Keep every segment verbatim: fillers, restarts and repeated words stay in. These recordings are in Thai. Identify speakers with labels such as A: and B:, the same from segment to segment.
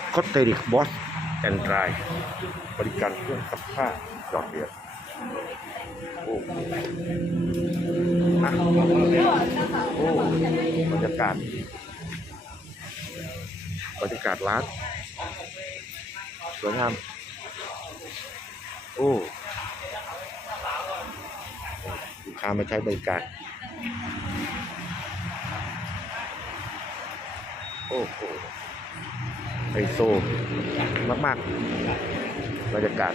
A: คอสเตริกบอสแอนด์ไรบริการเครื่องซักผ้าหยอดเหรียญโอ้อะโอ้บรรยากาศบรรยากาศร้านสวยงามโอ้ลูกค้ามาใช้บริการโอ้โหไฮโซมากๆบรรยากาศ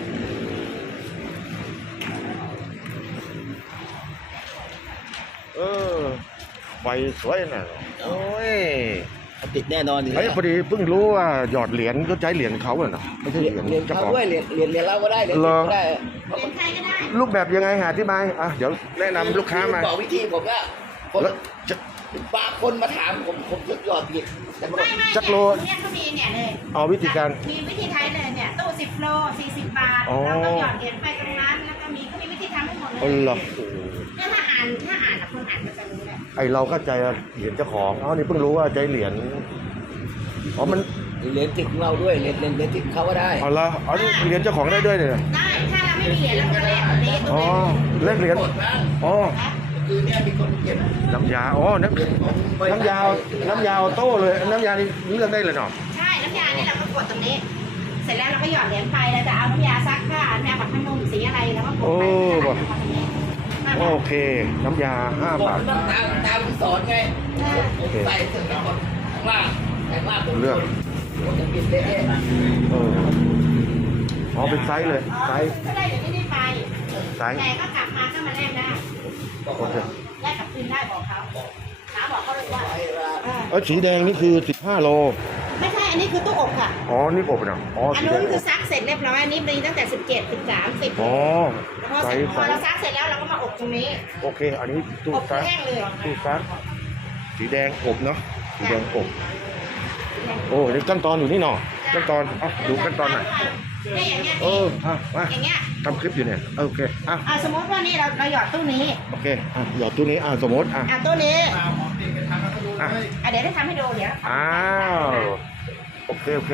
A: เออไฟสวยน่ะโอ้ย
B: ติดแน่นอนอยู่
A: เฮ้ยพอดีเพิ่งรู้ว่าหยอดเหรียญก็ใช้เหรียญเขาเหรอไม่ใช่เหรียญ
B: เหรียญ
A: เจ้า
B: เขา
A: ของ
B: ด้วยเหรียญเหรียญเหรียญเราก็ได้เหรียญก็ได้
A: รูปแบบยังไงหาที่มาอ่ะเดี๋ยวแนะนำลูกค้ามา
B: บอกวิธีผมก็คน
A: แล้วจะ
B: บางคนมาถามผมผมจะหยอดผิดแต่ผม
C: ไม่ไม่
A: จักรโล
C: เนี่ยเขามีเนี่ยเลย
A: เอาวิธีการ
C: มีวิธีใช้เลยเนี่ยตู้สิบโลสี่สิบบาท
A: อ๋อ
C: เราก็หยอดเหรียญไปตรงนั้นแล้วก็มีก็มีวิธีทำให้หมดเลย
A: อ๋อเหรอ
C: เนี่ยถ้าอ่านถ้าอ่านกับคนอ่านก็จะรู้แหละ
A: ไอเราก็ใจเหรียญเจ้าของอ๋อนี่เพิ่งรู้ว่าใจเหรียญอ๋อมัน
B: เหรียญติดของเราด้วยเหรียญเหรียญเหรียญติดเขาก็ได้
A: อ๋อละอ๋อนี่เหรียญเจ้าของได้ด้วยเนี่ย
C: ได้ถ้าเราไม่มีเหรียญเราก็แลกแบบนี้ตู้
A: อ๋อ
C: เล่ม
A: แลกเหรียญอ๋อ
B: คือเนี่ยมีคนเก็บ
A: น้ำยาอ๋อน้ำน้ำยาน้ำยาออโต้เลยน้ำยานี่เลือกได้เลยเนาะ
C: ใช่น้ำยานี่เราก็กดตรงนี้ เสร็จแล้วเราก็หยอดเหรียญไปเราจะเอาน้ำยาซักผ้าน้ำยาปัดผ้านุ่มสีอะไรแล้วก็กดไปแล้วก็ตรงนี้
A: โอเคน้ำยาห้า
B: บอก
A: บาท
B: ตามตามที่สอนไงผมใส่ถึงข้างล่างข้างล่างผม
A: เลือก
B: ผมจะปิดเละ
A: เอออ๋อเป็นไซส์เลยไซส์
C: ก็ได้เดี๋ยวไม่ได้ไป
A: ไซส์
C: แต่ก็กลับมาก็มาแลกได้
A: โอเค
C: แลกกับคืนได้บอกเขาขาบอกเขาเลยว่า
A: เออสีแดงนี่คือสิบห้าโล
C: ไม่ใช่ อันนี้คือตู้อบค่ะ
A: อ๋อนี่อบเนาะอ๋อ
C: อัน
A: สีแด
C: นู้
A: ง
C: นคือซักเสร็จเรียบร้อย อันนี้มีตั้งแต่สิบเจ็ด สิบสาม สิบ
A: อ๋อ
C: พอ
A: ไซ
C: เสร็จ
A: ส์
C: พ
A: ไซ
C: อเรา
A: ส์
C: ซักเสร็จแล้วเราก็มาอบตรงนี้
A: โอเค อันนี้ตู้
C: อบ
A: ซัก
C: แห้งเลย
A: ตู้ซักสีแดงอบเนาะสีแดงอบโอ้นี่ขั้นตอนอยู่นี่เนาะขั้นตอนอ่ะดูขั้นตอนหน่อย
C: เนี่ยอย่างเงี้ย
A: เอออ่ะมา
C: อย่างเงี้ย
A: ทำคลิปอยู่เนี่ยโอเคอ่ะ
C: อ่าสมมติว่านี่เราเราหยอดตู้นี้
A: โอเคอ่ะหยอดตู้นี้อ่ะสมมติอ่ะ
C: อ่าตู้นี้
A: อ่ะ
C: อ่ะเดี๋ยวได้ทำให้ดูเดี๋ยว
A: อ้าวโอเคโอเค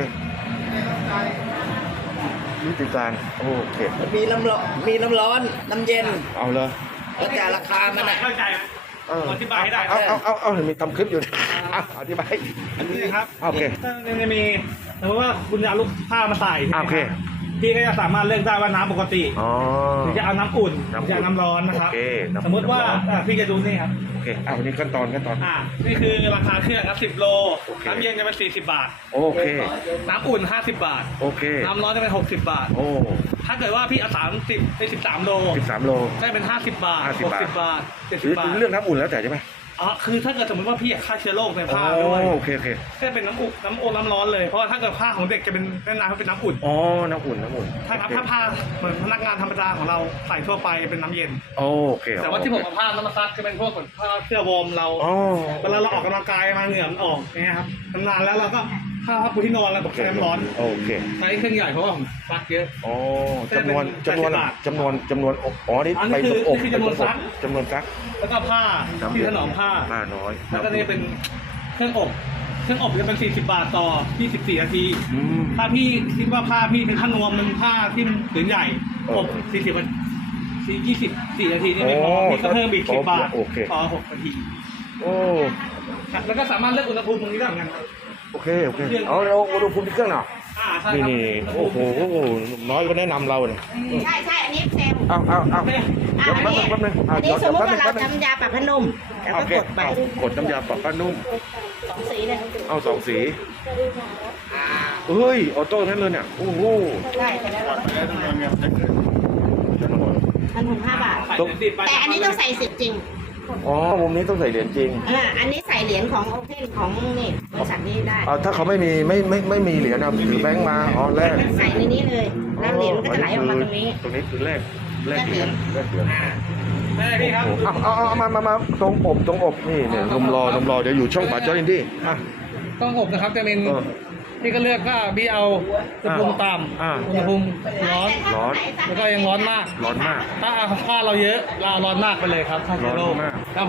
A: วิธีการโอเค
B: มีน้ำร้อนมีน้ำร้อนน้ำเย็น
A: เอาเลย
B: แล้วแต่ราคามันอ่ะ
D: เข้าใจไหม
A: เออ
D: อธิบายให้ได้
A: เอาเอาเอาเอามีทำคลิปอยู่อ่ะอธิบาย
D: อันนี้ครับ
A: โอเค
D: ถ้าจะมีสมมติว่าคุณจะเอาลูกผ้ามาใส่ใช่ไหม
A: โอเค
D: รับพี่ก็จะสามารถเลือกได้ว่าน้ำปกติ
A: อ๋อ
D: หรือจะเอาน้ำอุ่นห
A: น้ำอุ่น
D: รือจะเอาน้ำร้อนนะครับ
A: โอเคน้ำ
D: สมมติว่า
A: น้ำร้อน
D: อ่ะพี่จะดูนี่ครับ
A: โอเคอ่ะวันนี้ขั้นตอนขั้นตอน
D: อ่านี่คือราคาเครื่องครับสิบโล
A: โอเค
D: น้ำเย็นจะเป็นสี่สิบบาท
A: โอเค
D: น้ำอุ่นห้าสิบบาท
A: โอเค
D: น้ำร้อนจะเป็นหกสิบบาท
A: โอ้
D: ถ้าเกิดว่าพี่เอาสามสิบไปสิบสามโล
A: สิบสามโล
D: ได้เป็นห้าสิบบาท
A: ห้าสิ
D: ห
A: บบาท
D: กสิบบาทเจ็ด
A: ห
D: สิ
A: รื
D: บบาท
A: เรื่องน้ำอุ่นแล้วแต่ใช่ไหม
D: อ๋อคือถ้าเกิดสมมติว่าพี่อยากฆ่าเชื้อโรคใน
A: อ๋อ
D: ผ้าด้วย
A: โอเคโอเค
D: ก็เป็นน้ำอุ่นน้ำอุ่นน้ำร้อนเลย เพราะว่าถ้าเกิดผ้าของเด็กจะเป็นแนะนำให้เป็นน้ำอุ่น
A: อ๋อน้ำอุ่นน้ำอุ่น
D: ถ้าครับถ้าผ้าเหมือนพนักงานธรรมดาของเราใส่ทั่วไปเป็นน้ำเย็น
A: โอเค
D: แต่ว่าที่ผมเอาผ้าน้ำมาซักจะเป็นพวกเหมือนผ้าเสื้อวอร์มเรา
A: อ๋อ
D: เวลาเราออกกำลังกายมาเหงื่อมันออกอย่างเงี้ยครับนานๆแล้วเราก็ผ้าผ้าปูที่นอนแล้วตกใช้น้ำร้อน
A: โอเค
D: ใช้เครื่องใหญ่เพราะว่าผมซักเยอะ
A: อ๋อจำนวนจำนวน
D: แปดสิบบาท
A: จำนวนจำนวนอบอ๋อนี่
D: อัน
A: ไป
D: นี้คือ
A: อบ
D: นี่คือจำนวนซัก
A: จำนวนซัก
D: แล้วก็ผ้าที่ถนอมผ้า
A: ผ้าน้อย
D: แล้วก็นี่เป็นเครื่องอบเครื่องอบจะเป็นสี่สิบบาทต่อยี่สิบสี่นาที
A: อืม
D: ถ้าพี่คิดว่าผ้าพี่เป็นผ้านวมมันผ้าที่มันผืนใหญ่
A: เออ
D: อบสี่สิบสี่ยี่สิบสี่นาทีนี่ไม่พอ
A: โอ้
D: พี่ก็เพิ่มอีกสิบบาท
A: โอเค
D: ต่อหกนาที
A: โอ้
D: ครับแล้วก็สามารถเลือกอุณหภูมิตรงนี้ได้เหมือนกันครับ
A: โอเคโอเคเอาเราอุณหภูมิที่เครื่องหน่อย
D: อ่าใช่
A: นี่
D: ครับ
A: นี่โอ้โหน้อยก็แนะนำเราเนี่ย
C: ใช่ใช่อันนี้เซลล์
A: เอาเอาเอา
D: เนี่ย
C: อ่า
A: เดี๋ยว
C: อัน
A: แป๊บนึ
C: นี้
A: งแป๊บนึงอ่ะ
C: อัน
A: เดี๋
C: นี้
A: ยว
C: สมมติ
A: แป๊บนึ
C: ว่าง เรา
A: แป๊บนึง
C: ทำยาปรับผ้านุ่มแล้ว
A: โอ
C: ก็
A: เค
C: กดไป
A: เอากดน้ำยาปรับผ้านุ่ม
C: สองสีเลย
A: เอาสองสีเฮ้ยออโต้ทั้งเลยเนี่ยโอ้โห
C: ใช่แต่แล้วเราพันหกห้าบาท
D: ใส่เหรียญสิบไป
C: แต่อันนี้ต้องใส่สิบจริง
A: อ๋อมุมนี้ต้องใส่เหรียญจริง
C: อ่าอันนี้ใส่เหรียญของโอเพนของนี่บริษัทนี้ได้
A: เอาถ้าเขาไม่มีไม่ไม่ไม่มีเหรียญนะถือแบงค์มาอ๋อแรก
C: ใส่ในนี้เลย แล้วเหรียญมันก็จะไหลออกมาตรงนี้
A: ตรงนี้คือแรกแรกเหรียญแรกเหรียญ
D: ได้พี่ครับ
A: เอาเอาเอามามามาตรงอบตรงอบนี่เนี่ยนมรอนมรอเดี๋ยวอยู่ช่องป่าจอรินดี้อ่ะ
D: ต้องอบนะครับจะเป็น
A: เออ
D: พี่ก็เลือกว่าพี่เอาอุณหภูมิต่
A: อ่า
D: ำอุณหภูมิร้อน
A: ร้อน
D: แล้วก็ยังร้อนมาก
A: ร้อนมาก
D: ถ้าเอาผ้าเราเยอะเราเอาร้อนมากไปเลยครับถ้าเชื้อโรค
A: ร้อนมาก
D: แล้วพอ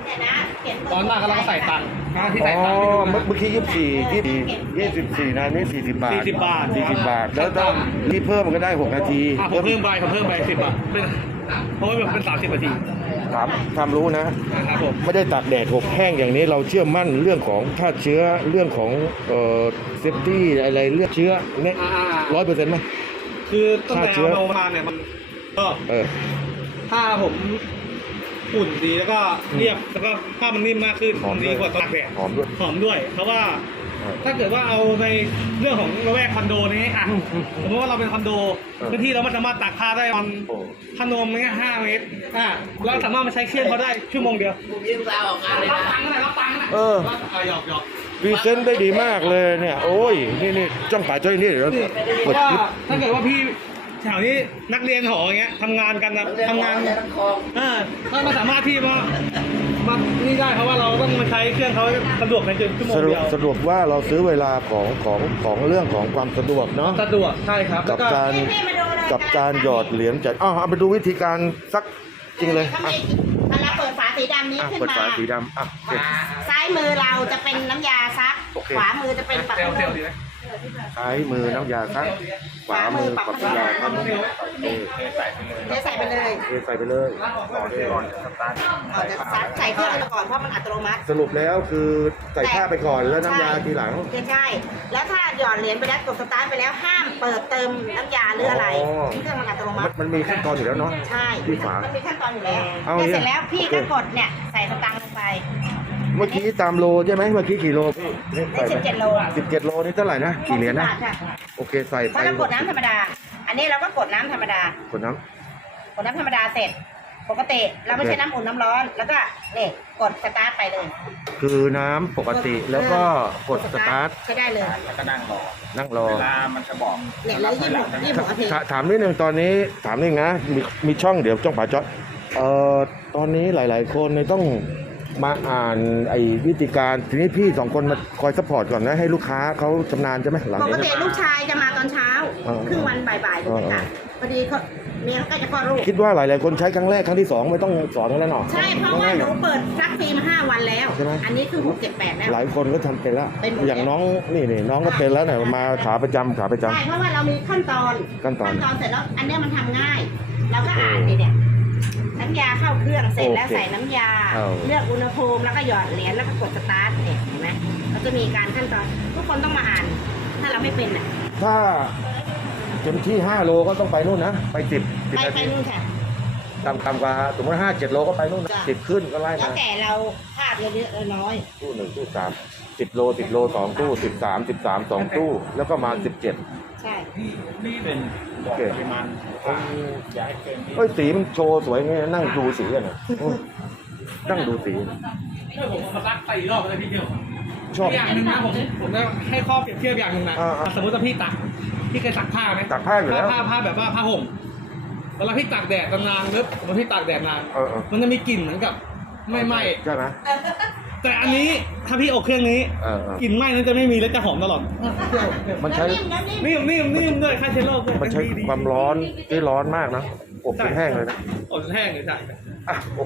C: เนี่ยนะเขียนเบอร์
D: ตอนหน้าก็เราก็ใส่ตังค์นะที่
A: อ๋
D: ใส่
A: อ
D: ตังค์ที่ดู
A: เมื่อเมื่อกี้ยี่สิบสี่ยี่สิบยี่สิบสี่นาทีสี่สิบบาท
D: สี่สิบบาท
A: สี่สิบบาท แล้วถ้าที่เพิ่มมันก็ได้หกนาที
D: อ่ะผมเพิ่มไปผมเพิ่มไปสิบบาทเป็นเพราะว่าเป็นสามสิบนาที
A: ถามความรู้นะ
D: นะครับผม
A: ไม่ได้ตากแดดอบแห้งอย่างนี้เราเชื่อมั่นเรื่องของฆ่าเชื้อเรื่องของเอ่อเซฟตี้อะไรเรื่องเชื้อเนี่ย
D: อ่า
A: ร้อยเปอร์เซ็นต์ไหม
D: คือตั้งแต่
A: ฆ่าเชื้อ
D: เอามาเนี่ยมันก็
A: เออ
D: ถ้าผมอุ่นดีแล้วก็เรียบแล้วก็ผ้ามันนิ่มมากขึ้น
A: หอม
D: ดี
A: ด้วย
D: กว่าตากแดด
A: หอมด้วย
D: หอมด้วย เพราะว่า
A: เออ
D: ถ้าเกิดว่าเอาในเรื่องของระแวกคอนโดนี้อ่ะ
A: อืมอืม
D: สมมติว่าเราเป็นคอนโด
A: เออ
D: พื้นที่เราไม่สามารถตากผ้าได้มัน
A: โอ้
D: ขนมเงี้ยห้าเมตรอ่ะเราสามารถมาใช้เครื่องเขาได้ชั่วโมงเดียว
B: ผมยืมลาออกงานเลย
D: รับ
B: นะ
D: ตังค์อะไรรับตังค์นะ
A: เออ
D: รับอ่ะหยอกหยอก
A: พรีเซนต์ได้ดีมากเลยเนี่ยโอ้ยนี่นี่จ้องป่าจ้อยนี่เดี๋ยว
D: นี่เพ
A: กด
D: ราะว่า
A: คลิป
D: ถ้าเกิดว่าพี่แถวนี้นักเรียนหออย่างเงี้ยทำงานกันนะทำงาน
B: เรียทั้งคลอง
D: อ่าถ้ามาสามารถที่มามานี่ได้เพราะว่าเราต้องมาใช้เครื่องเขาสะดวกในชั่วโมง
A: สรุป
D: เดียว
A: สรุปว่าเราซื้อเวลาของของของเรื่องของความสะดวกเนาะ
D: สะดวกใช่ครับ
A: กับ
D: แล้ว
A: การ
C: พี่มาดูเลย
A: กับการหยอดเหรียญจัดอ้าวเอาไปดูวิธีการซักจริงเลย
C: เขา
A: อ่ะ
C: มีเวลาเปิดฝาสีดำนี้
A: อ่ะ
C: ขึ้น
A: เปิด
C: มา
A: ฝาสีดำอ่ะโอเค
C: ซ้ายมือเราจะเป็นน้ำยาซัก
A: โอเค
C: ขวามือจะเป็นปัก
D: เซล
C: พัด
D: เซ
C: ล
D: ล
C: ม
D: ดีไหม
A: ซ้ายมือน้ำยาซักขวามือปรับยาครับเออ
C: เทใส่ไปเลย
A: เทใส่ไปเลยก่อนก่อนสตาร์ท
C: ก่อนจะซักใส่เครื่องไปก่อนเพราะมันอัตโนมัติ
A: สรุปแล้วคือใส่ผ้าไปก่อนแล้วน้ำยาทีหลัง
C: ใช่ใช่ แล้วถ้าหยอดเหรียญไปแล้วกดสตาร์ทไปแล้วห้ามเปิดเติมน้ำยาหรืออะไร
A: อ๋อ
C: เครื่องมันอัตโนมั
A: มัน
C: ติ
A: มันมีขั้นตอนอยู่แล้วเนาะ
C: ใช่
A: ที่ฝา
C: มันมีขั้นตอนอยู่แล้ว
A: เอา
C: เนี่ย
A: เนี่ย
C: เสร็จแล้วพี่
A: โอเค
C: ก็กดเนี่ยใส่สตางค์ลงไป
A: เมื่อกี้ตามโลใช่ไหมเมื่อกี้กี่โลพี่นี่
C: ได้
A: ใส่
C: สิบเจ็ดโล
A: สิบเจ็ดโลนี่เท่าไหร่นะกี่เหรียญนะ
C: บาทค่ะ
A: โอเคใส่
C: เพ
A: ไป
C: ราะเรากดน้ำธรรมดา อันนี้เราก็กดน้ำธรรมดา
A: กดน้
C: กดน้ำธรรมดาเสร็จ ปกติเราไม่ใช้น้ำอุ่นน้ำร้อน แล้วก็เนี่ยกดสตาร์ทไปเลย
A: ำคือน้ำปกติแล้วก็กดสตาร์ท
C: ก็ได้เลย
B: แล้วก็นั่งรอ
A: นั่งรอ
B: เวลามันจะบอก
C: เนี่ยแล้วยี่สิบหกยี่สิบหกนาที
A: ถาถามนิดนึงตอนนี้ถามนิดนึงนะมีมีช่องเดี๋ยวช่องป่าจอยเอ่อตอนนี้หลาย ๆ คนเนี่ยต้องมาอ่านไอ้วิธีการทีนี้พี่สองคนมาคอยซัพพอร์ตก่อนนะให้ลูกค้าเขาชำนาญใช่ไหมหลัง
C: ป
A: จาก
C: กติ
A: นี้
C: ลูกชายจะมาตอนเช้า
A: เออ
C: ครึ่งวันบ่ายๆถูกไหม
A: เออ
C: คะพอดีเขาเมียเขาก็จะคลอดลูก
A: คิดว่าหลาย ๆ คนใช้ครั้งแรกครั้งที่สองไม่ต้องสอนกันแล้วเนาะ
C: ใช่เพราะว่าหนูเปิดซักฟรีมาห้าวันแล้ว
A: ใช่ไหม
C: อันนี้คือหกเจ็ดแปดแล้ว
A: หลายคนก็ทำเป็นแล้ว
C: เป็นหมดแล้ว
A: อย่างน้องนี่นี่น้องก็เป็นแล้วเนี่ยมาขาประจำขาประจำ
C: ใช่เพราะว่าเรามีขั้นตอน
A: ขั้นตอน
C: เสร็จแล้ว อันเนี้ยมันทำง่าย เราก็อ่านดิเนี่ยน้ำยาเข้าเครื่องเสร็จแล้ว
A: โอเค
C: ใส่น้ำยา
A: เอา
C: เลือกอุณหภูมิแล้วก็หยอดเหรียญแล้วก็กดสตาร์ทเนี่ยเห็นไหมเราจะมีการขั้นตอน ทุกคนต้องมาอ่าน ถ้าเราไม่เป็นอ่ะ
A: ถ้าเต็มที่ห้าโลก็ต้องไปนู่นนะไปสิบสิบ
C: ไป
A: นา
C: ไป
A: ที
C: นู่นค่ะ
A: ต่ำต่ำกว่าสมมติห้าเจ็ดโลก็ไปนู่นนะ
C: จ้ะ
A: สิบขึ้นก็ไล่
C: แล้ว
A: มา
C: แต่เราพลาดเยอะๆน้อย
A: ตู้หนึ่งตู้สามสิบโลสิบโลสองตู้สิบสามสิบสามสองตู้ แล้วก็มาสิบเจ็ด
C: ๆใช่
B: นี่เป็นบอกปริมาณอย่าให้เกินที่
A: เฮ้ยสีมันโชว์สวยไงนั่งดูสีกันนะอืมนั่งดูสี
D: ถ้าผมมาซักไปอีกรอบเลยพี่เดียว
A: ชอบ
D: อย่างหนึ่งนะผมผมจะให้ข้อเปรียบเทียบอย่างหนึ่งนะ
A: อ่าอ่า
D: สมมติว่าพี่ตักพี่เคยตักผ้าไหม
A: ตักผ้าอยู่แล้ว
D: ผ้าผ้าแบบว่าผ้าห่มเวลาพี่ตากแดดนานๆปึ๊บผมพี่ตากแดดนาน
A: เออเออ
D: มันจะมีกลิ่นเหมือนกับไม่ไหม้
A: ใช่ไหม
D: แต่อันนี้ถ้าพี่อบเครื่องนี้
A: เออเออก
D: ลิ่นไหม้นั้นจะไม่มีและจะหอมตลอด
A: มันใช้
C: นิ่มๆนิ่ม
D: นิ่มนิ่มนิ่มด้วยฆ่าเชื้อโรคด้วย
A: มันใช้ความร้อนที่ร้อนมากนะอบจนแห้งเลยนะ
D: อบจนแห้งเลยใช่
A: อ่ะอบ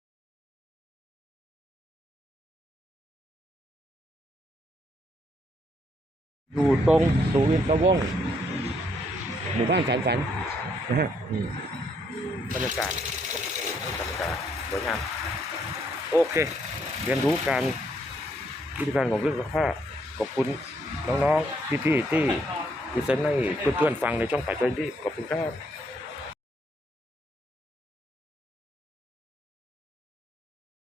A: อยู่ตรงสุวินทวงศ์หมู่บ้านสารสันนะฮะอืมบรรยากาศธรรมดาสวยงามโอเค เรียนรู้การวิธีการของเครื่องซักผ้าขอบคุณน้องๆพี่ๆที่พิเศษให้เพื่อนๆฟังในช่องป่าจ้อยดี้ขอบคุณครับ